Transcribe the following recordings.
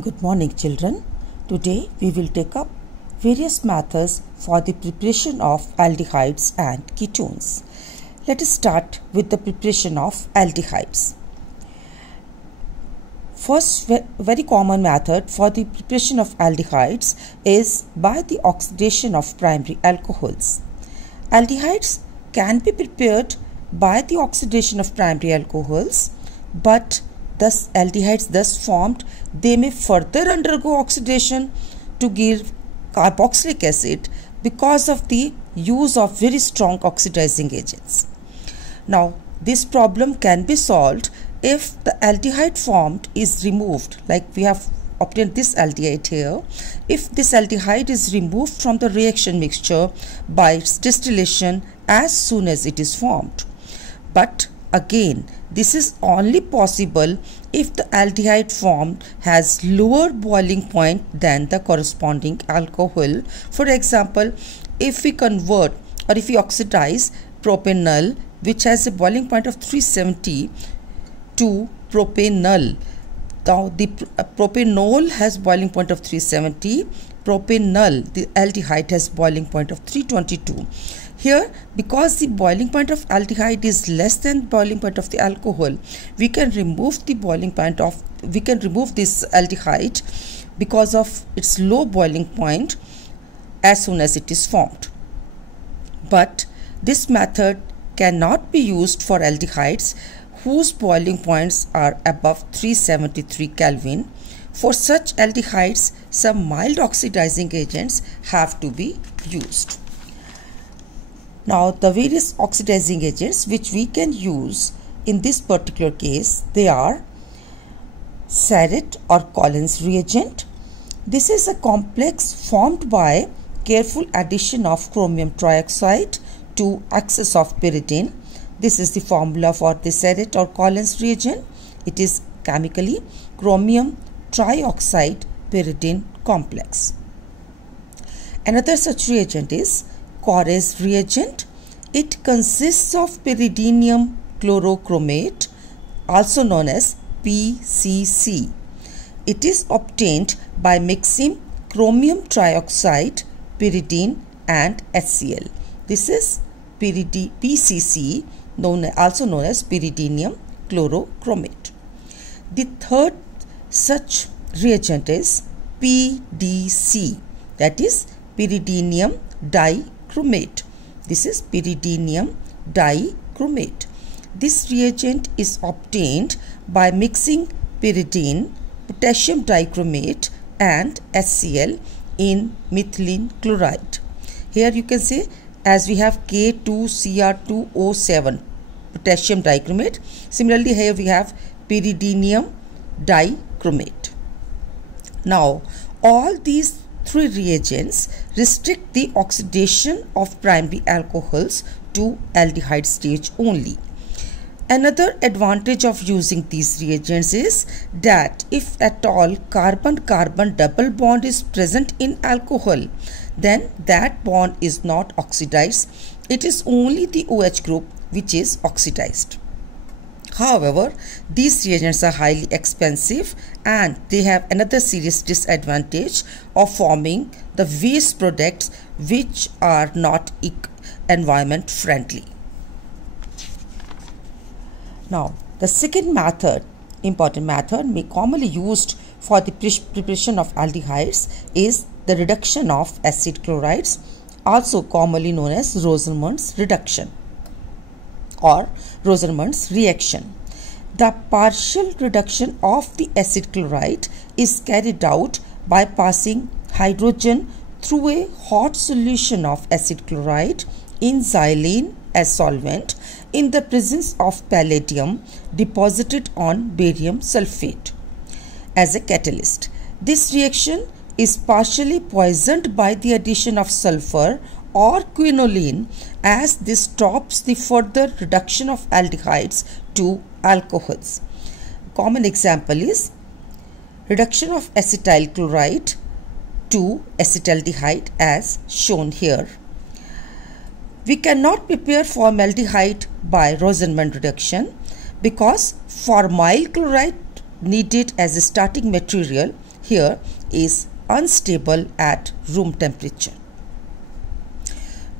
Good morning, children. Today we will take up various methods for the preparation of aldehydes and ketones. Let us start with the preparation of aldehydes. First very common method for the preparation of aldehydes is by the oxidation of primary alcohols. Aldehydes can be prepared by the oxidation of primary alcohols, but thus aldehydes thus formed, they may further undergo oxidation to give carboxylic acid because of the use of very strong oxidizing agents. Now, this problem can be solved if the aldehyde formed is removed, like we have obtained this aldehyde here. If this aldehyde is removed from the reaction mixture by its distillation as soon as it is formed. But again, this is only possible if the aldehyde formed has lower boiling point than the corresponding alcohol. For example, if we convert or if we oxidize propanol, which has a boiling point of 370, to propanol. Now the propanol has boiling point of 370, propanol, the aldehyde, has boiling point of 322. Here, because the boiling point of aldehyde is less than boiling point of the alcohol, we can remove the boiling point of, we can remove this aldehyde because of its low boiling point as soon as it is formed. But this method cannot be used for aldehydes whose boiling points are above 373 Kelvin. For such aldehydes, some mild oxidizing agents have to be used. Now, the various oxidizing agents which we can use in this particular case, they are Sarrett or Collins reagent. This is a complex formed by careful addition of chromium trioxide to excess of pyridine. This is the formula for the Sarrett or Collins reagent. It is chemically chromium trioxide pyridine complex. Another such reagent is Corres reagent. It consists of pyridinium chlorochromate, also known as PCC. It is obtained by mixing chromium trioxide, pyridine and HCl. This is PCC, also known as pyridinium chlorochromate. The third such reagent is PDC, that is pyridinium dichromate. This is pyridinium dichromate. This reagent is obtained by mixing pyridine, potassium dichromate and HCl in methylene chloride. Here you can say, as we have K2Cr2O7 potassium dichromate, similarly here we have pyridinium dichromate. Now, all these three reagents restrict the oxidation of primary alcohols to aldehyde stage only. Another advantage of using these reagents is that if at all carbon-carbon double bond is present in alcohol, then that bond is not oxidized. It is only the OH group which is oxidized. However, these reagents are highly expensive and they have another serious disadvantage of forming the waste products which are not environment friendly. Now, the second method, important method, commonly used for the preparation of aldehydes is the reduction of acid chlorides, also commonly known as Rosenmund's reduction or Rosenmund's reaction. The partial reduction of the acid chloride is carried out by passing hydrogen through a hot solution of acid chloride in xylene as solvent in the presence of palladium deposited on barium sulfate as a catalyst. This reaction is partially poisoned by the addition of sulfur or quinoline, as this stops the further reduction of aldehydes to alcohols. Common example is reduction of acetyl chloride to acetaldehyde as shown here. We cannot prepare formaldehyde by Rosenmund reduction because formyl chloride needed as a starting material here is unstable at room temperature.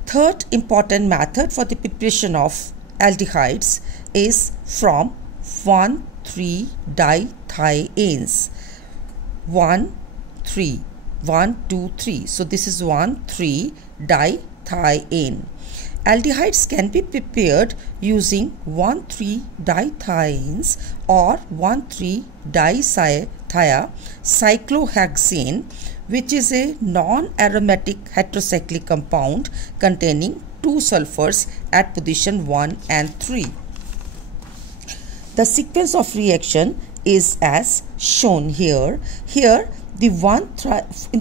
Third important method for the preparation of aldehydes is from 1,3-dithiones. 1, 2, 3. So this is 1,3-dithione. Aldehydes can be prepared using 1,3-dithiones or 1,3-dicyclohexane, which is a non-aromatic heterocyclic compound containing 2 sulfurs at position 1 and 3. The sequence of reaction is as shown here. Here in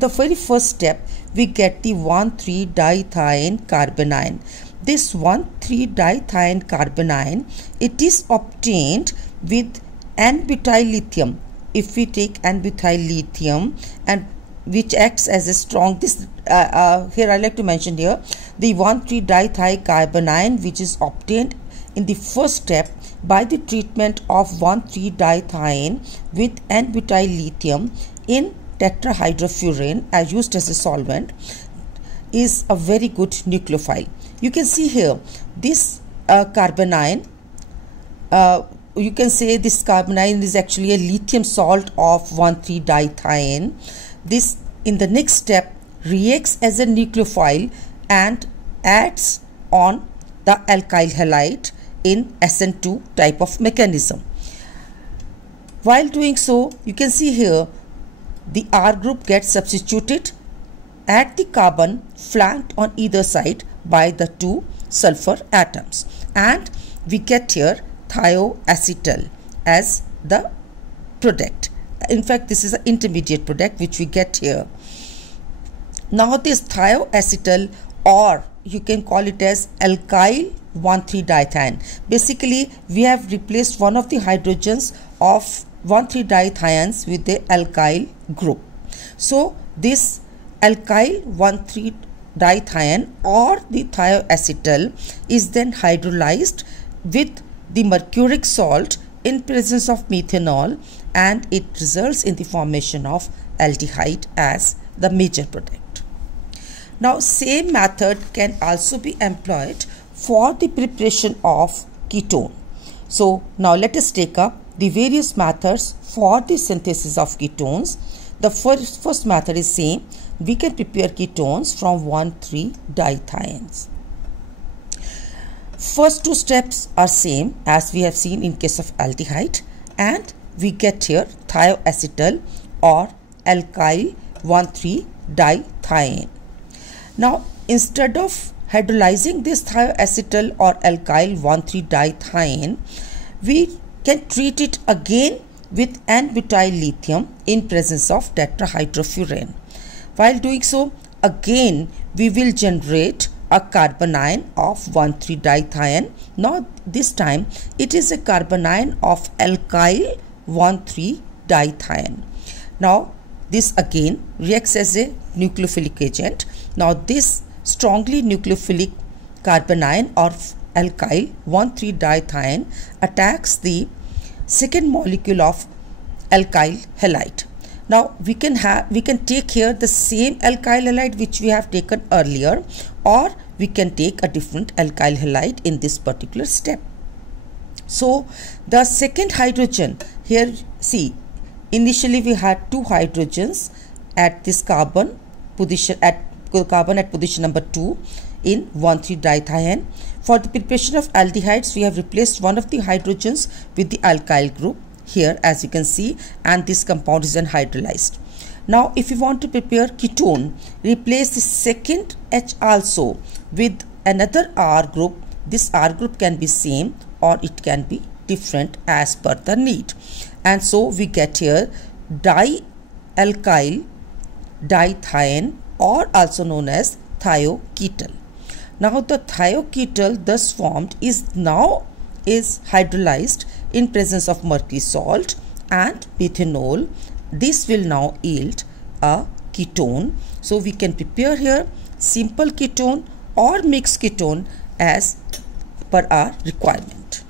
the very first step we get the 1,3-dithione carbanion. This 1,3-dithione carbanion, it is obtained with N-butyl lithium. If we take N-butyl lithium, and which acts as a strong, here I like to mention here the 1,3-dithione carbanion, which is obtained in the first step by the treatment of 1,3-dithione with N-butyl lithium in tetrahydrofuran as used as a solvent, is a very good nucleophile. You can see here this carbanion, you can say this carbanion is actually a lithium salt of 1,3-dithione. This in the next step reacts as a nucleophile and adds on the alkyl halide in SN2 type of mechanism. While doing so, you can see here the R group gets substituted at the carbon flanked on either side by the 2 sulfur atoms, and we get here thioacetal as the product. In fact, this is an intermediate product which we get here. Now this thioacetal, or you can call it as alkyl 1,3-dithione. Basically, we have replaced one of the hydrogens of 1,3-dithiones with the alkyl group. So this alkyl 1,3-dithione or the thioacetal is then hydrolyzed with the mercuric salt in presence of methanol, and it results in the formation of aldehyde as the major product. Now same method can also be employed for the preparation of ketone. So now let us take up the various methods for the synthesis of ketones. The first method is same. We can prepare ketones from 1,3-dithiones. First 2 steps are same as we have seen in case of aldehyde, and we get here thioacetal or alkyl 1,3-dithione. Now instead of hydrolyzing this thioacetal or alkyl 1,3-dithione, we can treat it again with N-butyl lithium in presence of tetrahydrofuran. While doing so, again we will generate a carbanion of 1,3-dithione. Now this time it is a carbanion of alkyl 1,3-dithione. Now this again reacts as a nucleophilic agent. Now this strongly nucleophilic carbanion of alkyl 1,3-dithione attacks the second molecule of alkyl halide. Now we can take here the same alkyl halide which we have taken earlier, or we can take a different alkyl halide in this particular step. So the second hydrogen here, see, initially we had 2 hydrogens at this carbon position at position number 2 in 1,3-dithione. For the preparation of aldehydes, we have replaced one of the hydrogens with the alkyl group here, as you can see, and this compound is then hydrolyzed. Now if you want to prepare ketone, replace the second H also with another R group. This R group can be same or it can be different as per the need, and so we get here dialkyl dithione, or also known as thioketal. Now the thioketal thus formed is hydrolyzed in presence of mercury salt and methanol. This will now yield a ketone. So we can prepare here simple ketone or mixed ketone as per our requirement.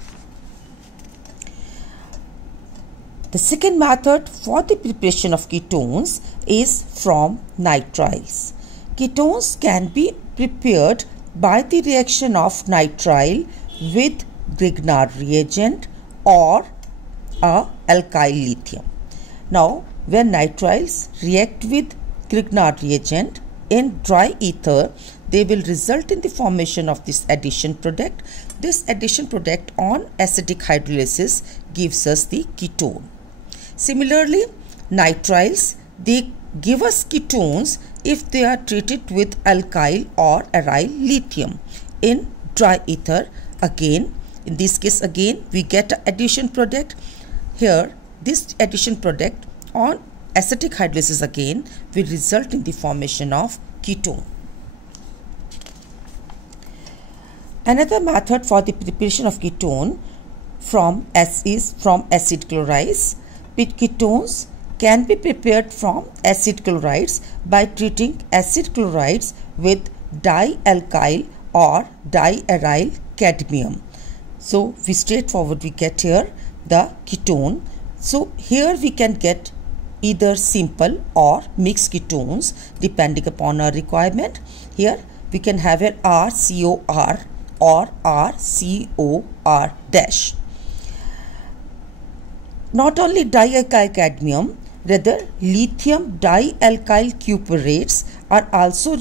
The second method for the preparation of ketones is from nitriles. Ketones can be prepared by the reaction of nitrile with Grignard reagent or a alkyl lithium. Now, when nitriles react with Grignard reagent in dry ether, they will result in the formation of this addition product. This addition product on acidic hydrolysis gives us the ketone. Similarly, nitriles, they give us ketones if they are treated with alkyl or aryl lithium in dry ether. Again, in this case again we get an addition product. Here this addition product on acidic hydrolysis again will result in the formation of ketone. Another method for the preparation of ketone is from acid chlorides. Ketones can be prepared from acid chlorides by treating acid chlorides with dialkyl or diaryl cadmium. So we straightforward we get here the ketone. So here we can get either simple or mixed ketones depending upon our requirement. Here we can have an RCOR or RCOR dash. Not only dialkyl cadmium, rather lithium dialkyl cuprates are also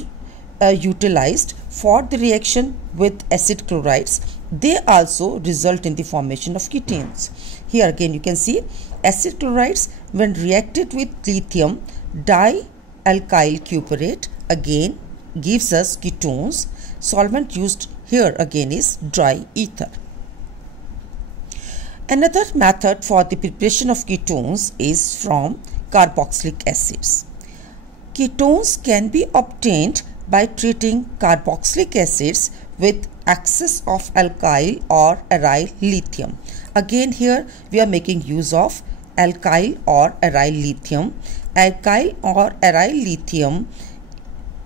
utilized for the reaction with acid chlorides. They also result in the formation of ketones. Here again you can see acid chlorides when reacted with lithium dialkyl cuprate again gives us ketones. Solvent used here again is dry ether. Another method for the preparation of ketones is from carboxylic acids. Ketones can be obtained by treating carboxylic acids with excess of alkyl or aryl lithium. Again here we are making use of alkyl or aryl lithium. Alkyl or aryl lithium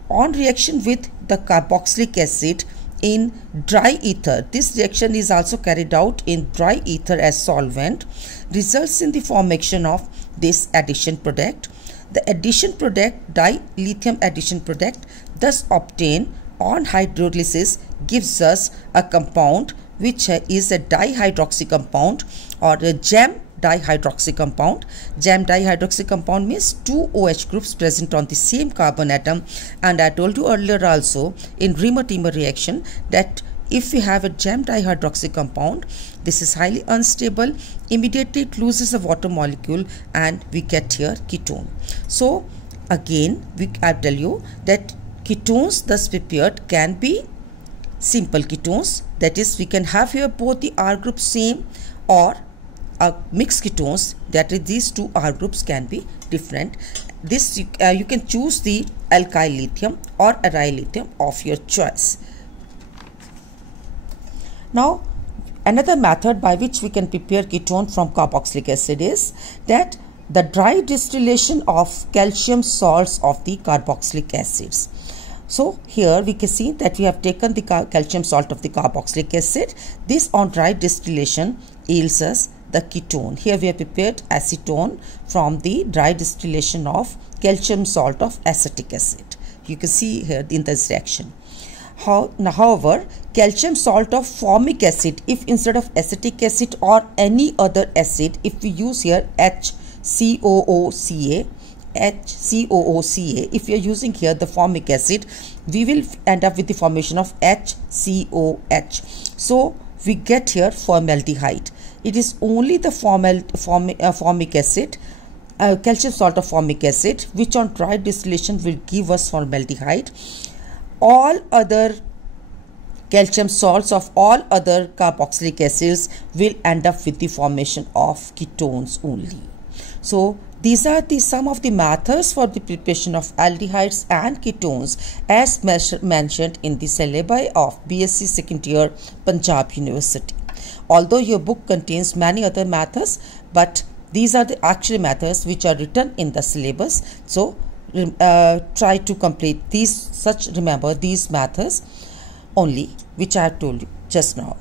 on reaction with the carboxylic acid in dry ether, this reaction is also carried out in dry ether as solvent, results in the formation of this addition product. The addition product, dilithium addition product, thus obtained on hydrolysis gives us a compound which is a dihydroxy compound or a JAM dihydroxy compound. JAM dihydroxy compound means two OH groups present on the same carbon atom, and I told you earlier also in Riemer-Tiemer reaction that if we have a JAM dihydroxy compound, this is highly unstable, immediately it loses a water molecule and we get here ketone. So again I tell you that ketones thus prepared can be simple ketones, that is we can have here both the R groups same, or mixed ketones, that is these two R groups can be different. This you can choose the alkyl lithium or aryl lithium of your choice. Now another method by which we can prepare ketone from carboxylic acid is that the dry distillation of calcium salts of the carboxylic acids. So here we can see that we have taken the calcium salt of the carboxylic acid. This on dry distillation yields us the ketone. Here we have prepared acetone from the dry distillation of calcium salt of acetic acid. You can see here in this reaction. However, calcium salt of formic acid, if instead of acetic acid or any other acid, if we use here HCOOCA, if we are using here the formic acid, we will end up with the formation of HCOH. So we get here formaldehyde. It is only the formic acid, calcium salt of formic acid, which on dry distillation will give us formaldehyde. All other calcium salts of all other carboxylic acids will end up with the formation of ketones only. So these are some of the methods for the preparation of aldehydes and ketones as mentioned in the syllabi of BSc second year Punjab University. Although your book contains many other methods, but these are the actual methods which are written in the syllabus. So try to complete remember these methods only which I have told you just now.